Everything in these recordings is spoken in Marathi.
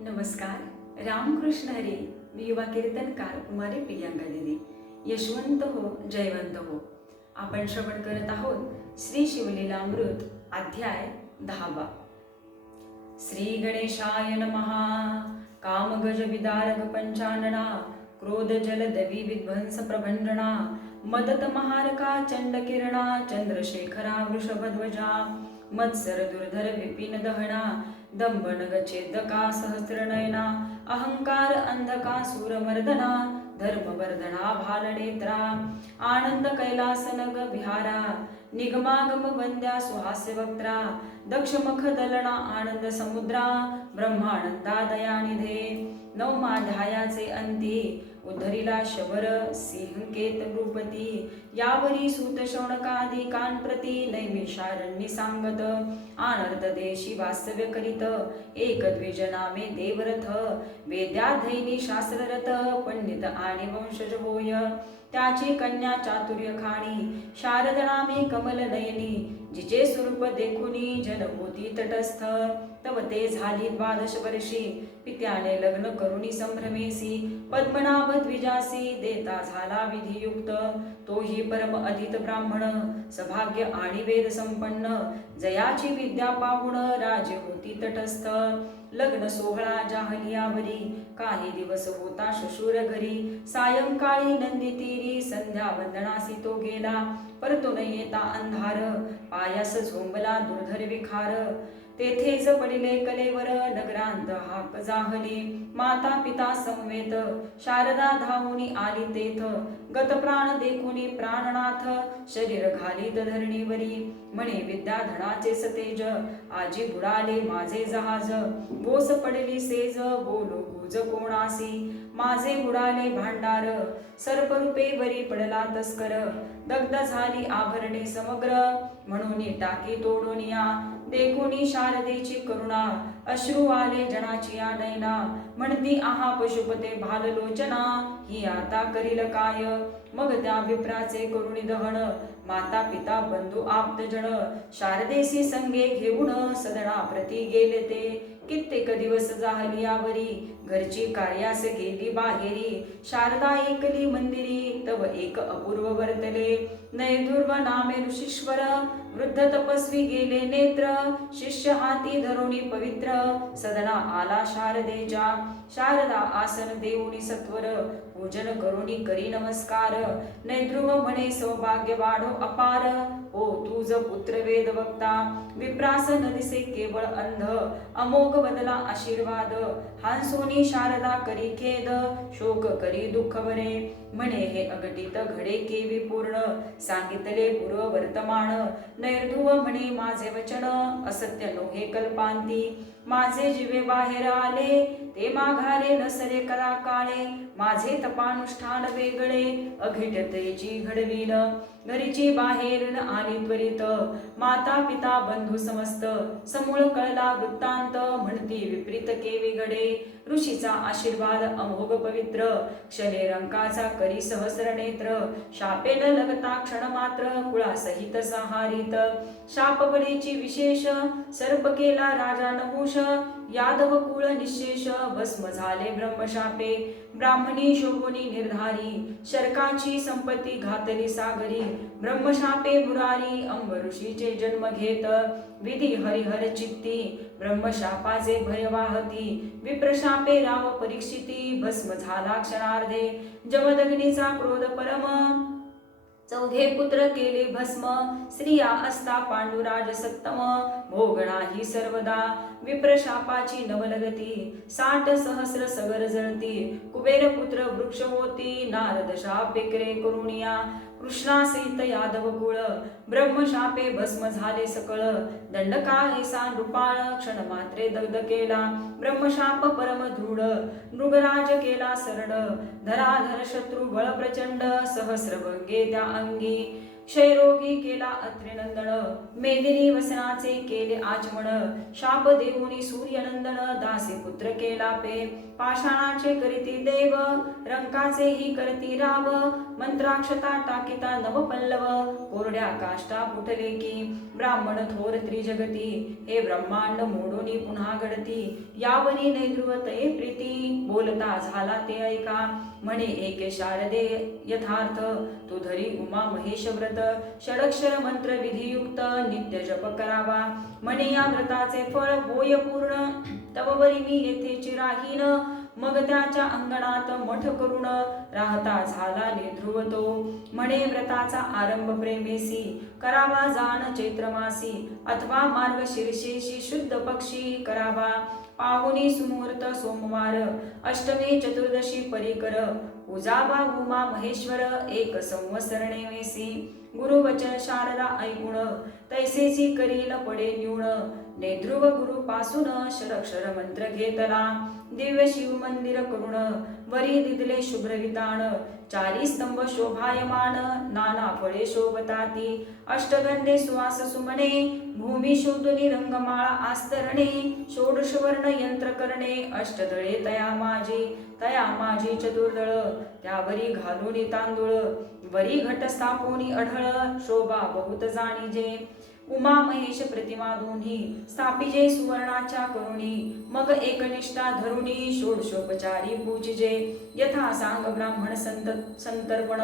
नमस्कार. रामकृष्ण हरी. मी युवा कीर्तनकार कुमारी प्रियांका दिदी. यशवंत हो, जयवंत हो. आपण श्रवण करत आहोत श्री शिवलीलामृत अध्याय 10. श्री गणेशाय नमः. कामगज विदारक पंचानना, क्रोध जलदवी विध्वंस प्रभंडना, मदत महारका चंड किरणा, चंद्रशेखरा वृषभध्वजा, मत्सर दुर्धर विपिन दहना, दंबनग छेदका सहस्रनयना, अहंकार अंधका सूरमर्दना, धर्मवर्धना भालनेत्रा, आनंद कैलासनग विहारा, निगमागम वंद्या सुहास्य वक्त्रा, दक्षमुख दलना आनंद समुद्रा, ब्रह्मानंदा दयानिधे. 9 अंती उद्धरिला शबर सिंहकेत नृपती, यावरी सूत शौनकादी कानप्रती, नैमिषारण्य सांगत आनर्द देशी वास्तव्य करीत, एक द्विजनामे देवरथ, वेद्याधैनी शास्त्ररथ, पंडित आणि वंशज होय. त्याची कन्या चातुर्य खाणी, शारद नामे कमल नयनी, जिचे स्वरूप देखुनी जन होती तटस्थ. तव ते झाली 12 वर्षी, पित्याने लग्न करुणी संभ्रमेसी, पद्मनाभ द्विजासी देता झाला विधियुक्त. तोही परम अदित ब्राह्मण, सभाग्य आणि वेद संपन्न, जयाची विद्या पाहुण राजे होती तटस्थ. लग्न सोहळा जाहलियावरी, काही दिवस होता शशूर घरी, सायंकाळी नंदी तीरी, संध्या वंदनासी तो गेला, परतून येता अंधार, पायास झोंबला दुर्धर विखार. तेथेच पडिले कलेवर, नगरांत हाक जाहली, माता पिता समवेत, शारदा धावुनी आली तेथ, गत प्राण देखुनी प्राणनाथ, शरीर घालीत धरणीवरी, म्हणे विद्या धनाचे सतेज, आजी बुडाले माझे जहाज, बोस पडली सेज, बोलो गुज कोणासी, माझे बुडाले भांडार, सर्परूपे वरी पडला तस्कर, दग्ध झाली आभरणे समग्र, म्हणून टाकी तोडून या, देखुनी शारदेची करुणा, अश्रू आले जनाची या नयना, म्हणती आहा पशुपते भाललोचना, ही आता करील काय. मग त्या विप्राचे करुणी दहन, माता पिता बंधू आप्तजन, शारदेसी संगे घेऊन सदना प्रती गेले ते. कित्येक दिवस जाहली यावरी, घरची कार्यास गेली बाहेरी, शारदा एकली मंदिरी, तव एक अपूर्व वर्तले, नैदुर्व नामे ऋषीश्वर, वृद्ध तपस्वी गेले नेत्र, शिष्य हाती धरुणी पवित्र, सदना आला शारदेच्या, शारदा आसन देऊनी सत्वर, पूजन करुणी करी नमस्कार, नैद्रुव म्हणे सौभाग्य वाढो अपार, ओ तुझ पुत्र वेद वक्ता, विप्रास न दिसे केवळ अंध, अमोघ बदला आशीर्वाद, हांसोनी शारदा करी खेद, शोक करी दुःख बरे, म्हणे हे अघटित घडे केवी पूर्ण, सांगितले पूर्व वर्तमान, नैर्धुव म्हणे माझे वचन, असत्य नोहे कल्पांती, माझे जीवे बाहेर आले, ते माघारे नसरे कला काळे, माझे तपानुष्ठान वेगळे, अघटितेची घडविल, घरीची बाहेरून आली त्वरित, माता पिता बंधू समस्त, समूळ कळला वृत्तांत, म्हणती विपरीत केवी घडे, ऋषीचा आशीर्वाद अमोघ पवित्र, क्षणे रंकाचा करी सहस्र नेत्र, शापे न लगता क्षण मात्र, कुळासहित संहारित, शापबळीची विशेष, सर्प केला राजा नहुष, यादव कुळ निशेष, भस्म झाले ब्रह्मशापे, ब्राह्मणी शोभुनी निर्धारी, शर्काची संपत्ती घातली सागरी, ब्रह्मशापे मुरारी, अंब ऋषीचे जन्म घेत, विधी हरिहर चित्ती, ब्रह्मशापाचे भय वाहती, विप्रशापे राव परीक्षिती, भस्म झाला क्षणार्धे, जमदग्नीचा क्रोध परम, 14 पुत्र केले भस्म, स्त्रिया असता पांडुराज सत्तम, भोगणा ही सर्वदा, विप्रशापाची नवलगती, 60 सहस्र सगर जळती, कुबेर पुत्र वृक्ष होती, नारद शाप विक्रे करुणिया, कृष्णासहित यादव कुळ, ब्रह्मशापे भस्म झाले सकळ, दंडकाळेसा नृपाळ, क्षण मात्रे दग्ध केला, ब्रह्मशाप परम दृढ, मृगराज केला सरड, धराधर शत्रू बळ प्रचंड, सहस्र भंगे त्या अंगी, क्षयरोगी केला अत्रिनंदन, मेदिनी वसनाचे केले आचमन, शाप देऊनी सूर्यनंदन, दासी पुत्र केला पे, पाषाणाचे करीती देव, रंकाचे ही करती राव, मंत्राक्षता टाकिता नवपल्लव, कोरड्या काष्टा फुटले की, ब्राह्मण थोर त्रिजगती, हे ब्रह्मांड मोडोनी पुन्हा घडती, यावरी नैध्रुव तये प्रीती, बोलता झाला ते ऐका, म्हणे एके शारदे यथार्थ, तू धरी उमा महेश व्रत, षडक्षर मंत्र विधियुक्त नित्य जप करावा, म्हणे या व्रताचे फळ होय पूर्ण, तववरी मी येथेची राहीन, मग त्याच्या अंगणात मठ करून राहता झाला निध्रुव तो, म्हणे व्रताचा आरंभ प्रेमेसी, करावा जाण चैत्रमासी, अथवा मार्ग शीर्षेशी शुद्ध पक्षी करावा, पाहुणी सुमुहूर्त सोमवार, अष्टमी चतुर्दशी परिकर, उजाबा उमा महेश्वर एक संवत्सरणे वेसी, गुरुवचन शारदा ऐकून, तैसेची करील पडे न्यून, नेध्रुव गुरु पासून षडक्षर मंत्र घेतला, दिव्य शिव मंदिर करुण, वरी दिदले शुभ्र वितान, चारी स्तंभ शोभायमान, नाना फळे शोभताती, अष्टगंधे सुवास सुमने, भूमी शोधुनी रंगमाळा आस्तरणे, षोडश वर्ण यंत्र करणे, अष्टदळे तया माझी चतुर्दळ, त्यावरी घालूनी तांदूळ, वरी घट स्थापोनी अढळ, शोभा बहुत जाणीजे, उमा महेश प्रतिमा दोन्ही, स्थापिजे सुवर्णाच्या करुणी, मग एकनिष्ठा धरुणी, षोडशोपचारी पूजिजे, यथा सांग ब्राह्मण संतर्पण,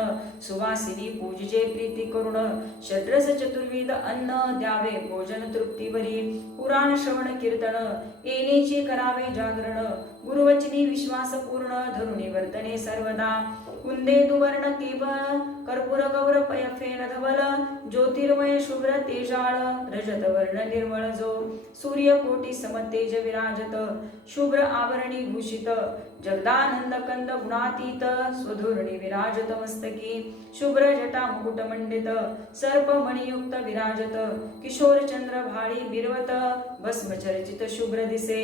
सुवासिनी पूजिजे प्रीती करुण, षड्रस चतुर्विध अन्न, द्यावे भोजन तृप्तीवरी, पुराण श्रवण कीर्तन, येणेची करावे जागरण, गुरुवचनी विश्वास पूर्ण, धरुणी वर्तने सर्वदा, कुंदेदुवर्ण केवळ, कर्पूर गौर पयफेन धवल, ज्योतिर्मय शुभ्र तेजाळ, रजत वर्ण निर्मळ जो, सूर्यकोटी समतेज विराजत, शुभ्र आवरणी भूषित, जगदानंद कंद गुणातीत, स्वधूर्णी विराजत मस्तकी, शुभ्र जटा मुकुट मंडित, सर्प मणियुक्त विराजत, किशोर चंद्र भाळी बिरवत, भस्मचर्चित शुभ्र दिसे,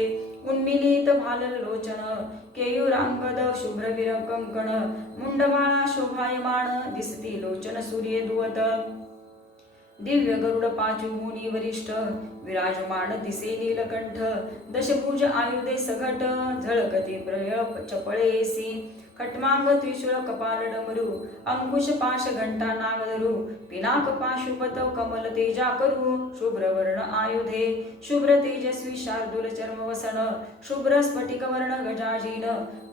उन्मिलित भालल लोचन, केयुरांगद शुभ्र विर कंकण, मुंडमाळा शोभायमान, दिसती लोचन सूर्ये दुवत, दिव्य गरुड पाचू मुनी वरिष्ठ, विराजमान दिसे नीलकंठ, दशभुज आयुधे सघट, झळकती प्रय चपळेसी, खट्मांग त्रिशूळ कपाल डमरू, अंकुश पाश घंटा नागधरू, पिनाक पाशुपत कमल तेजा करू, शुभ्र वर्ण आयुधे, शुभ्र तेजस्वी शार्दूल चर्मवसन, शुभ्र स्फटिक वर्ण गजाजीन,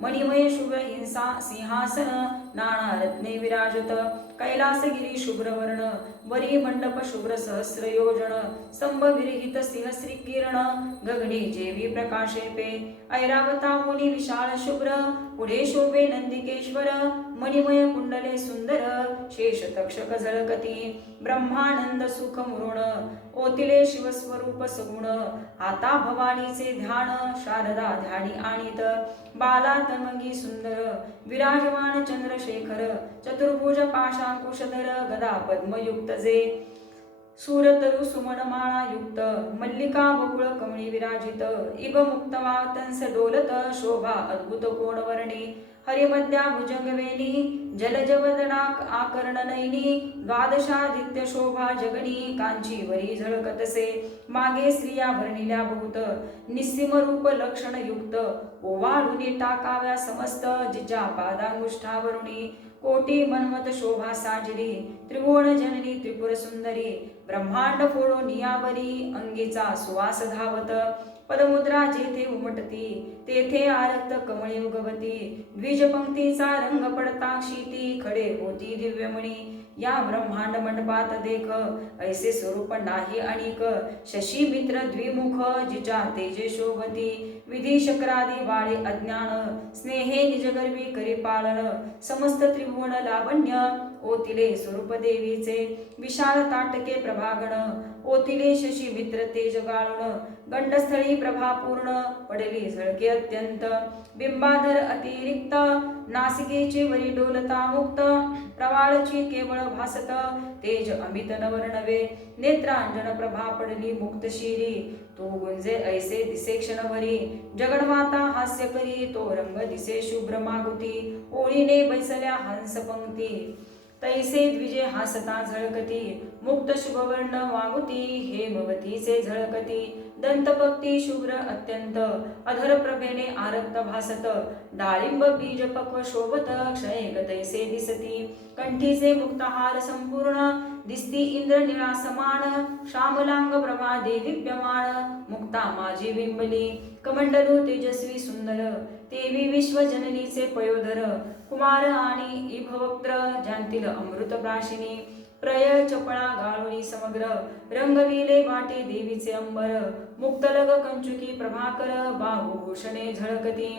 मणिमय शुभ्र हिंसा सिंहासन, नाना रत्ने विराजत, कैलासगिरी शुभ्र वर्ण, वरी मंडप शुभ्र सहस्र योजन, स्तंभ विरहित सिंहश्री किरण, गगनी जेवी प्रकाशेपे, ऐरावता मुनी विशाळ शुभ्र, पुढे शोभे नंदिकेश्वर, मणिमय कुंडले सुंदर, शेष तक्षक झळकती, ब्रह्मानंद सुख मुरुण, ओतिले शिवस्वरूप सगुण, आता भवानीचे ध्यान, शारदा ध्यानी आणीत, बाला तन्मगी सुंदर, विराजमान चंद्रशेखर, चतुर्भुज पाशांकुशधर, गदा पद्मयुक्त जे, सूरतरु सुमनमाळा युक्त, मल्लिका बकुळ कमळी विराजित, इब मुक्तवातंस डोलत, शोभा अद्भुत कोणवर्णी, हरिमध्या भुजंगवेणी, जलजवदनाक आकर्ण नयनी, द्वादशादित्य शोभा जगनी, कांचीवरी झळकतसे, मागे स्त्रिया भरणिल्या बहुत, निस्सीम रूप लक्षण युक्त, ओवाळुनी टाकाव्या समस्त, जिच्या पादांगुष्ठावरुणी, कोटी मनमत शोभा साजरी, त्रिभुवन जननी त्रिपुर सुंदरी, ब्रह्मांड फोडो नियावरी, अंगीचा सुवास धावत, पदमुद्रा जेथे उमटती, तेथे आरक्त कमळे उगवती, द्विजपंक्तीचा रंग पडता शीती, खडे होती दिव्यमणी, या ब्रह्मांड मंडपात देख, ऐसे स्वरूप नाही अनिक, शशी मित्र द्विमुख, जिच्या तेजे शोभती, विधी शक्रादी बाळे अज्ञान, स्नेहे निजगर्वी करी पालन, समस्त त्रिभुवन लावण्य, ओतिले स्वरूप देवीचे, विशाल ताटके प्रभागण, ओतिले शशी मित्र तेज गाळून, गंडस्थळी प्रभापूर्ण, पडली झळके अत्यंत, बिंबाधर अतिरिक्त, नासिकेचे वरी डोलता मुक्त, प्रवाळची केवळ भासत, तेज अमित नवर्णवे, नेत्रांजन प्रभा पडली मुक्त शिरी, तो गुंजे ऐसे दिसे क्षणभरी, जगन्माता हास्य करी, तो रंग दिसे शुभ्र मागुती, ओळीने बैसल्या हंस पंक्ती, तैसे द्विजे हासता झळकती मुक्त शुभवर्ण वागुती हेमवतीचे झळकती दंतपक्ती शुभ्र अत्यंत अधर प्रभेने आरक्त भासत डाळिंब बीज पक्व शोभत क्षय तैसे दिसती कंठीचे मुक्तहार संपूर्ण दिसती इंद्र निळा समान श्यामलांग प्रभा दिव्यमान मुक्ता माझी बिंबली कमंडलू तेजस्वी सुंदर देवी विश्वजननीचे पयोधर कुमार आणि इभवक्त्र जानतील अमृत प्राशिनी प्रय चपळा गाळोनी समग्र रंगविले वाटे देवीचे अंबर मुक्तलग कंचुकी प्रभाकर बाहुभूषणे झळकती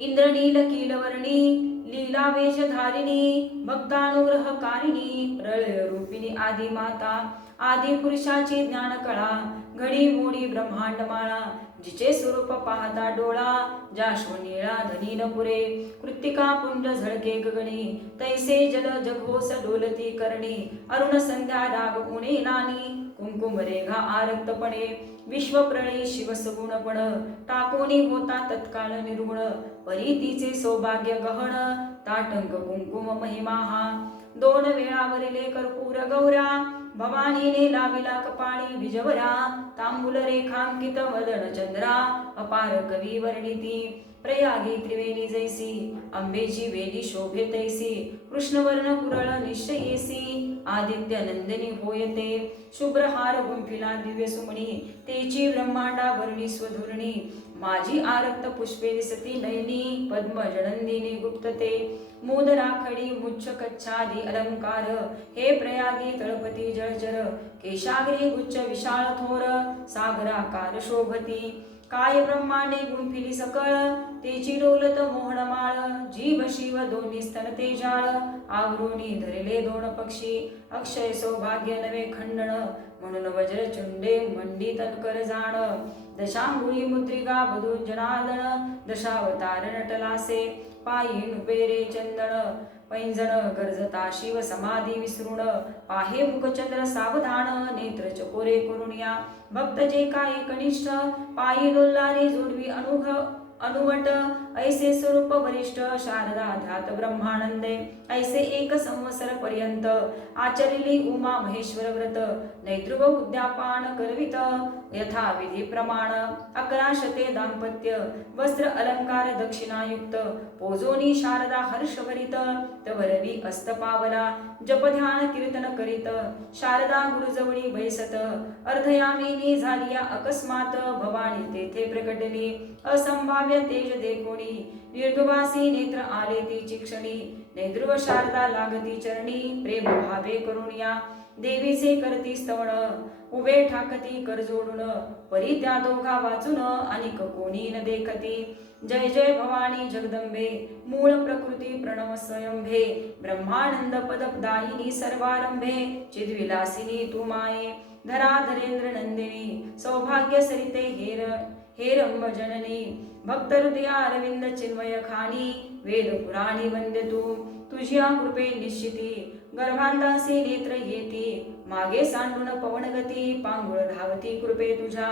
इंद्रनील कीलवर्णी लीला वेशधारिणी भक्तानुग्रहकारिणी प्रलय रूपिणी आदी माता आदी पुरुषाची ज्ञानकळा घडी मोडी ब्रह्मांडमाळा जिचे स्वरूप पाहता डोळा जाश्वनीळा धनीन पुरे कृत्तिका पुंज झळके गगनी तैसे जल जघोस डोलती करणी अरुण संध्या राग उणे नानी कुंकुम रेघा आरक्तपणे विश्वप्रळी शिवसगुणपण टाकोनी होता तत्काळ निर्गुण परीतीचे सौभाग्य गहन ताटंक कुंकुम महिमा हा दोन वेळावरिले कर्पूर गौरा भवानीने लाविला कपाळी विजवरा तांबूल रेखांकित मदन चंद्रा अपार कवी वर्णिती प्रयागी त्रिवेणी जैसी अंबेची वेदी शोभे तैसी कृष्णवर्ण कुरळ निश्चयेसी आदित्य नंदिनी होयते शुभ्रहार गुंफिला दिव्य सुमणी तेची ब्रह्मांडा वर्णी स्वधुरणी माझी आरक्त पुष्पे दिसती नयनी पद्म जडंदिनी गुप्तते मोद राखडी मुच्छ कच्छादी अलंकार हे प्रयागी तळपती जळचर केशाग्रे गुच्छ विशाळ थोर सागराकार शोभती काय ब्रह्मांडे गुंफिली सकळ तेची डोलत मोहनमाळ जीव शिव दोन्ही स्तन तेजाळ आवरोनी धरले दोन पक्षी अक्षय सौभाग्य नवे खंडण म्हणून वज्रचुंडे मंडित कर जाण दशांगुळी मुद्रिका बधून जनार्दन दशावतार नटलासे पायी नुपेरे चंदन पैंजण गर्जता शिव समाधी विसरून पाहे मुखचंद्र सावधान नेत्र चकोरे करुणिया भक्त जे काय कनिष्ठ पायी डोलणारे जोडवी अनुवट ऐसे स्वरूप वरिष्ठ शारदा ध्यात ब्रह्मानंदे ऐसे एक संवत्सर पर्यंत आचरिली उमा महेश्वर व्रत नैतृव उद्यापान करवित यथा विधी प्रमाण 11 शते दाम्पत्य वस्त्र अलंकार दक्षिणायुक्त पोजोनी शारदा हर्षभरित तवरवी अस्तपावला जप ध्यान कीर्तन करीत शारदा गुरुजवळी बैसत अर्धयामिनी झालिया अकस्मात भवानी तेथे प्रकटली असंभाव्य तेज देखोनी निर्दुभासी नेत्र आले तिची क्षणी नेद्रुव शारदा लागती चरणी प्रेम भावे करुणिया देवीचे करती स्तवण उभे ठाकती कर जोडून परी त्या दोघा वाचून अनिक कोणी न देखती जय जय भवानी जगदंबे मूळ प्रकृती प्रणव स्वयंभे ब्रह्मानंद पदपदायिनी सर्वारंभे चिद्विलासिनी तू माये धरा धरेंद्र नंदिनी सौभाग्य सरिते हेरंब जननी भक्त हृदया अरविंद चिन्मय खानी वेद पुराणी वंद्य तुझ्या कृपे निश्चिती गर्भांतासी नेत्र येती मागे सांडून पवनगती पांगुळ धावती कृपे तुझ्या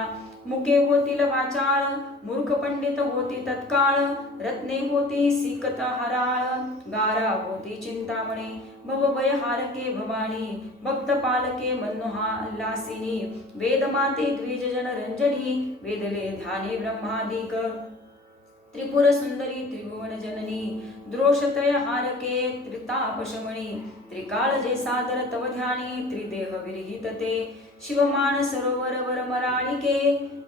मुके होतील वाचाळ मूर्ख पंडित होती तत्काळ रत्ने होती सिकत हराळ गारा होती चिंतामणी भवभय हारके भवानी भक्त पालके मनोहालासिनी वेदमाते द्विजजन रंजनी वेदले ध्यानी ब्रह्मादिक त्रिपुर सुंदरी त्रिभुवन जननी द्रोषत्रय हारके त्रितापशमणी त्रिकाळ जे सादर तव ध्यानी त्रिदेह विरहित ते शिवमान सरोवर वरमराळिके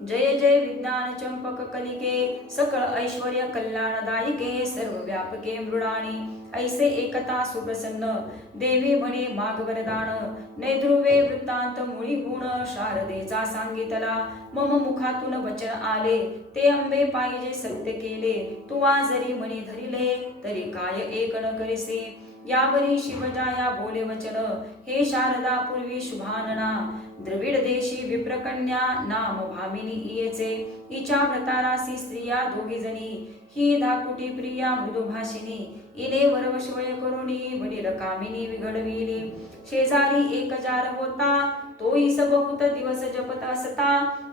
जय जय विज्ञान चंपक कलिके सकळ ऐश्वर्य कल्याणदायिके सर्व व्यापके मृडाणी ऐसे एकता सुप्रसन्न देवी म्हणे माग वरदान नैध्रुवे वृत्तांत मुळी गुण शारदेचा सांगितला मम मुखातून वचन आले ते अंबे पाहिजे सत्य केले तुवा जरी मनी धरिले तरी काय एक न करिसे यावरी शिवजाया बोले वचन हे शारदा पूर्वी शुभानना द्रविड देशी विप्रकन्या नाम भामिनी इयेचे हिच्या व्रतारासी स्त्रिया दोघी जणी ही धाकुटी प्रिया मृदुभाषिनी इने वरवशवय करुणी वडील कामिनी विघडविली शेजारी एक जार होता तोही बहुत दिवस जपत असता,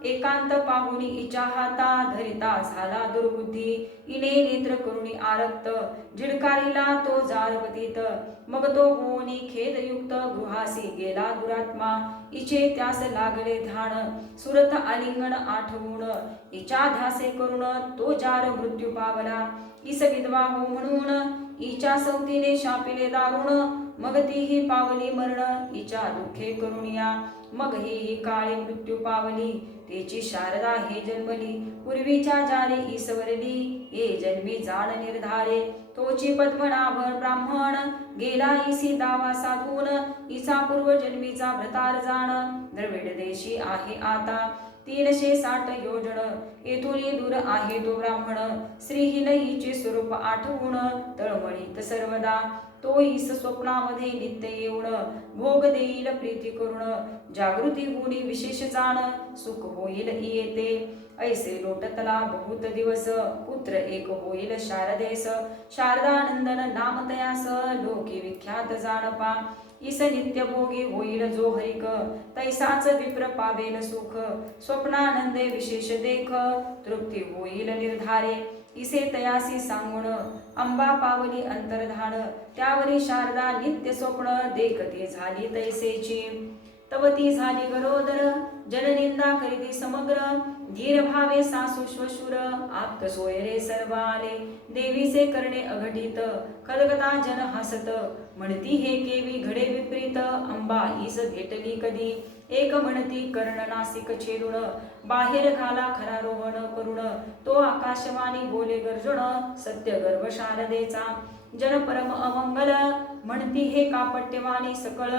एकांत पाहुणी इच्या हाता, धरिता झाला दुर्बुद्धी, इने नेत्र करुणी आरक्त, झिडकारीला तो जारवतीत, मग तो होनी खेदयुक्त गृहासी गेला दुरात्मा, इचे त्यास लागले ध्यान, सुरत आलिंगन आठवून, इच्या ध्यासे करून तो जार मृत्यू पावला, इस विधवा हो म्हणून, इच्या सवतीने शापिले दारुण, मग तीही पावली मरण, इच्या दुःखे करुणिया, मग ही काळे मृत्यू पावली, तिची शारदा हे जन्मली, पूर्वीच्या जारी ईश्वरली, हे जन्मी जाण निर्धारे, तोची पद्मनाभ ब्राह्मण, गेला ईसी दावा साधून, इचा पूर्वजन्मीचा भ्रतार जाण, द्रविड देशी आहे आता 360 योजन, येथून दूर आहे तो ब्राह्मण, श्रीहीन हिचे स्वरूप आठवून, तळमळीत सर्वदा, तो ईस स्वप्नामध्ये नित्य येऊन, भोग देईल प्रीती करून, जागृती गुणी विशेष जाण, सुख होईल येते, ऐसे लोटतला बहुत दिवस, पुत्र एक होईल शारदेस, शारदानंदन नाम तयास, लोकी विख्यात जाणपा, ईस नित्य भोगी होईल जो हरिक, तैसाच विप्र पावेल सुख, स्वप्नानंदे विशेष देख, तृप्ती होईल निर्धारे, इसे तयासी सांगून, अंबा पावली अंतर्धान, त्यावरी शारदा नित्य स्वप्न, देखती झाली तैसेची, तवती झाली गरोदर, जननिंदा करीती समग्र, धीर भावे सासू श्वशुर, आप्त सोयरे सर्वाले, देवीचे करणे अघटित, खदगता जन हसत, म्हणती हे केवी घडे विपरीत, अंबा ईस भेटली कधी, एक म्हणती कर्ण नासिक छेदून, बाहेर घाला खरा रोहण करून, तो आकाशवाणी बोले गर्जन, सत्य गर्भ शारदेचा, जन परम अमंगल, म्हणती हे कापट्यवाणी सकळ,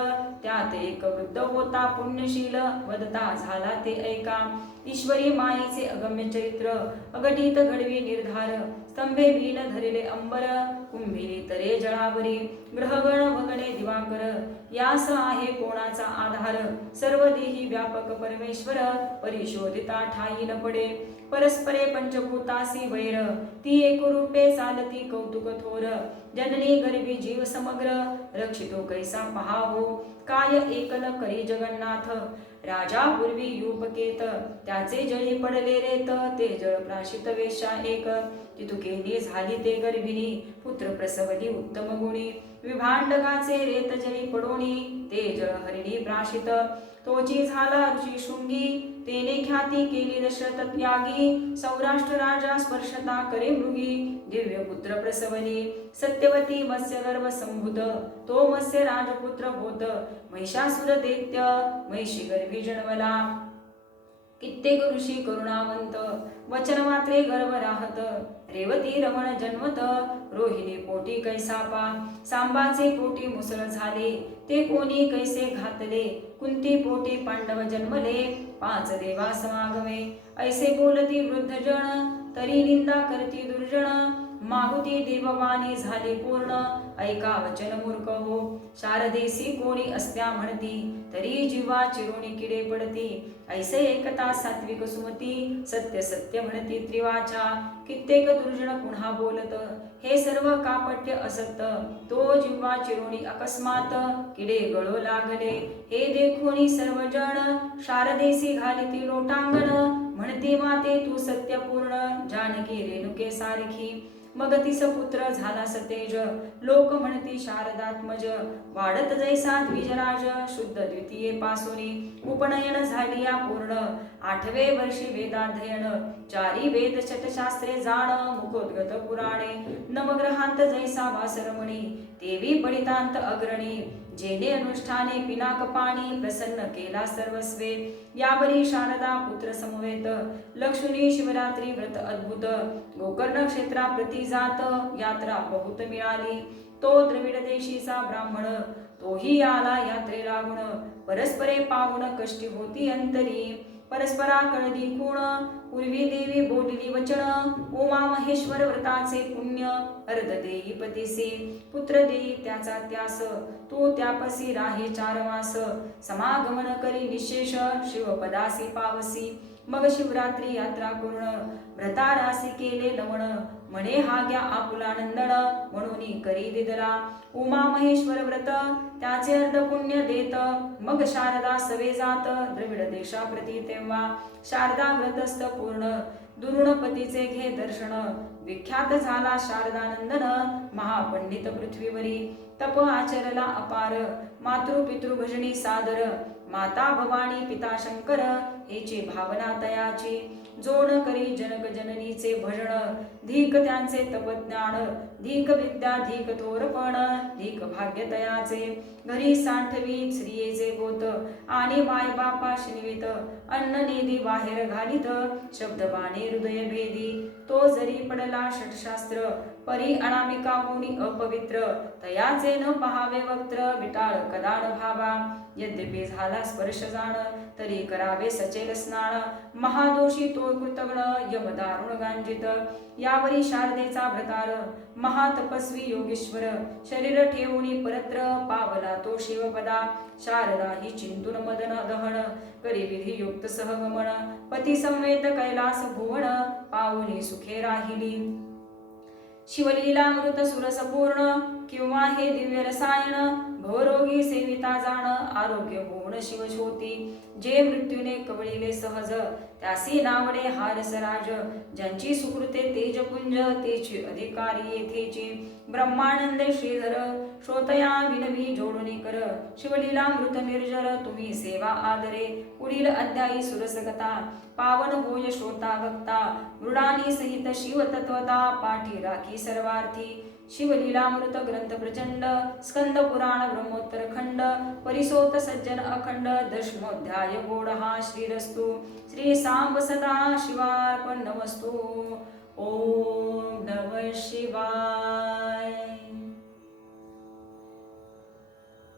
त्यात एक वृद्ध होता पुण्यशील, वदता झाला ते ऐका, ईश्वरी मायेचे अगम्य चरित्र, अघटित घडवी निर्धार, स्तंभे वीण धरिले अंबर, कुंभिली तरे जळावरी, ग्रहगण भगणे दिवाकर, यास आहे कोणाचा आधार, सर्व देही व्यापक परमेश्वर, परिशोधिता ठाई न पडे, परस्परे पंचभूतासी वैर, ती एकरूपे चालती कौतुक थोर, जननी गर्भी जीव समग्र, रक्षितो कैसा पहावो, काय एकल करी जगन्नाथ, राजा पूर्वी युपकेत, त्याचे जळी पडले रेत, ते जळ प्राशित वेशा एक, तितुकेली झाली ते गर्भिणी, पुत्र प्रसवली उत्तम गुणी, विभांडकाचे रेत जळी पडोणी, ते जळ हरिणी प्राशित, तोची झाला ऋषी शृंगी, तेने ख्याती केली दशरथ त्यागी, सौराष्ट्र राजा स्पर्शता करे मृगी, दिव्य पुत्र प्रसवली, सत्यवती मत्स्य गर्भ संभूत, तो मत्स्य राजपुत्र होत, महिषासुर दैत्य, महिषी गर्भी जन्मला, कित्येक ऋषी करुणावंत, वचन मात्रे गर्भ राहत, रेवती रमण जन्मत, रोहिणी पोटी कैसापा, सांबाचे पोटी मुसळ झाले, ते कोणी कैसे घातले, कुंती पोटी पांडव जन्मले, 5 देवा समागमे, ऐसे बोलती वृद्ध जन, तरी निंदा करती दुर्जन, माहुती देववाणी झाली पूर्ण, ऐका वचन मूर्ख हो, शारदेसी कोणी असत्या म्हणती, तरी जीवा चिरोणी किडे पडती, ऐसे एकता सात्विक सुमती, सत्य सत्य म्हणती त्रिवाचा, कित्येक दुर्जन पुन्हा बोलत, हे सर्व कापट्य असत, तो जीवा चिरोणी अकस्मात, किडे गळो लागले, हे देखोनी सर्वजण, शारदेसी घालिती लोटांगण, म्हणती माते तू सत्यपूर्ण, जानकी रेणुके सारखी, मग तिस पुत्र झाला सतेज, लोक म्हणती शारदात्मज, वाढत जैसा द्विजराज, शुद्ध द्वितीये पासोनी, उपनयन झाली या पूर्ण, 8वे वर्षी वेदाध्ययन, 4 वेद शतशास्त्रे जाण, मुखोद्गत पुराणे, नवग्रहांत जैसा वासरमणी, देवी पडितांत अग्रणी, जेने अनुष्ठाने पिनाक पाणी, प्रसन्न केला सर्वस्वे, यावरी शारदा पुत्र समवेत, लक्ष्मी शिवरात्री व्रत अद्भुत, गोकर्ण क्षेत्रा प्रति जात, यात्रा बहुत मिळाली, तो द्रविड देशीचा ब्राह्मण, तोही आला यात्रे लागून, परस्परे पाहून कष्टी होती अंतरी, परस्परा कळदी कोण, पूर्वी देवी बोलली वचन, उमा महेश्वर व्रताचे पुण्य, अर्ध देई पतीसे, पुत्र देई त्याचा त्यास, तो त्यापसी राहे 4 मास, समागमन करी निशेष, शिवपदासी पावसी, मग शिवरात्री यात्रा करून व्रतारासी केले लवण म्हणे हा घ्या आपुला नंदन म्हणून करी दिदरा उमा महेश्वर व्रत त्याचे अर्ध पुण्य देत मग शारदा सवे जात द्रविड देशाप्रती तेव्हा शारदा व्रतस्थ पूर्ण दुरुणपतीचे घे दर्शन विख्यात झाला शारदानंदन महापंडित पृथ्वीवरी तप आचरला अपार मातृ भजनी सादर माता भवानी पिता शंकर हेची भावना तयाची जोड करी जनक जननीचे भजन धीक त्यांचे तपज्ञान धीक विद्या धीक थोरपण धीक भाग्य तयाचे घरी साठवी स्त्रियेचे गोत आणि माय बापा शिनवित अन्न नेदी बाहेर घालित शब्द बाणे हृदय भेदी तो जरी पडला षटशास्त्र परी अनामिका होनी अपवित्र तयाचे न पहावे वक्त्र विटाळ कदाड भावा यद्यपि झाला स्पर्श जाण तरी करावे सचेल स्नान महादोषी तो कृतघ्न यम दारुण गांजित यावरी शारदेचा व्रतार महातपस्वी योगेश्वर शरीर ठेवून परत्र पावला तो शिवपदा शारदा ही चिंतून मदन दहन करी विधी युक्त सहगमन पती संवेद कैलास भुवन पावनी सुखे राहिली शिवलीलामृत सुरसपूर्ण किंवा हे दिव्य रसायन भवरोगी सेविता जाण आरोग्य होऊन शिवशोती जे मृत्यूने कवळिले सहज त्यासी नावडे हारसराज ज्यांची सुकृते तेजपुंज तेची अधिकारी येथेची ब्रह्मानंदे श्रीधर श्रोतया विनवी जोडणी कर शिवलीलामृत निर्जर तुम्ही सेवा आदरे पुढील अध्यायी सुरसगता पावन होय श्रोता भक्ता मृडानी सहित शिवतत्वता पाठी राखी सर्वार्थी शिवलीलामृत ग्रंथ प्रचंड स्कंद पुराण ब्रह्मोत्तर खंड परिसोत सज्जन अखंड दशमोध्याय गोड हा श्रीरस्तु श्री सांब सदा शिवार्पण नमस्तु ओम